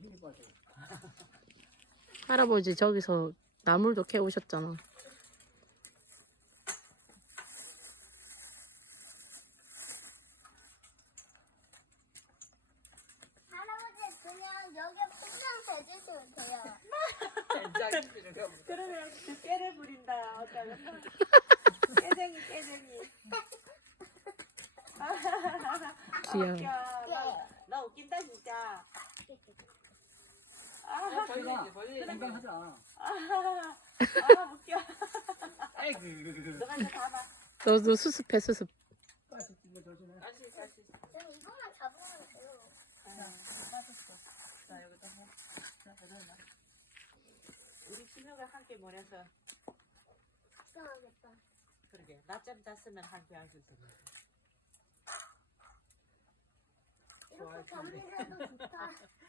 힘이 빠져. 할아버지 저기서 나물도 캐 오셨잖아. 할아버지 그냥 여기 포장 대주시면 돼요. 그러면 그 깨를 부린다. 어쩌면 깨쟁이 깨쟁이. 귀여워. 웃겨. 나, 나 웃긴다 진짜. 아, 저희가 건강하자. 아 웃겨. 아이고. 너가 이제 봐봐. 너도 수습해 수습. 가스 이거 조심해. 할수 있어 할수 있어. 그냥 이거만 잡으면 돼요. 빠졌어. 자 여기다 해. 자 여기다. 우리 신호가 함께 모여서 걱정하겠다. 그러게 낮잠 잤으면 함께 할수 있었네. 이렇게 잡는 데도 좋다.